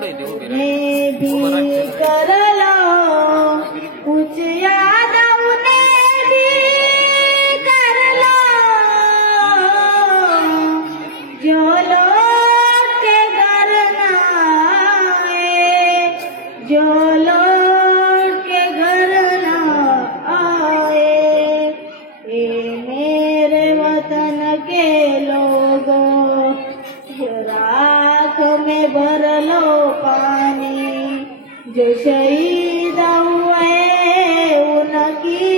ने भी कर लो कुछ यादव ने भी कर लो जो लोग के घर ना आए जो लोग के घर ना आए ए मेरे वतन के लोगों राख में भर लो पानी जो शहीद हुए उनकी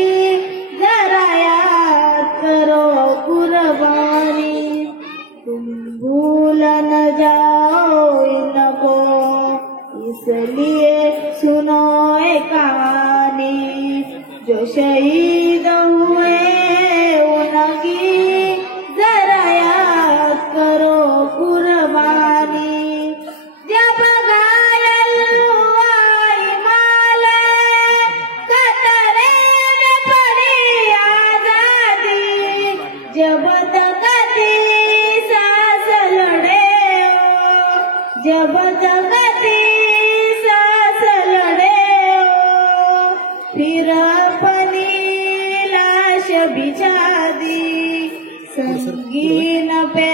जरा याद करो कुर्बानी तुम भूल न जाओ इनको इसलिए सुनो एक कहानी जो शहीद हुए उनकी जरा याद करो कुर्बानी जब घायल हुआ हिमालय खतरे में पड़ी आजादी जब तक सांस लड़े हो जब तक सांस लड़े हो फिर अपनी लाश बिछा दी संगीन पे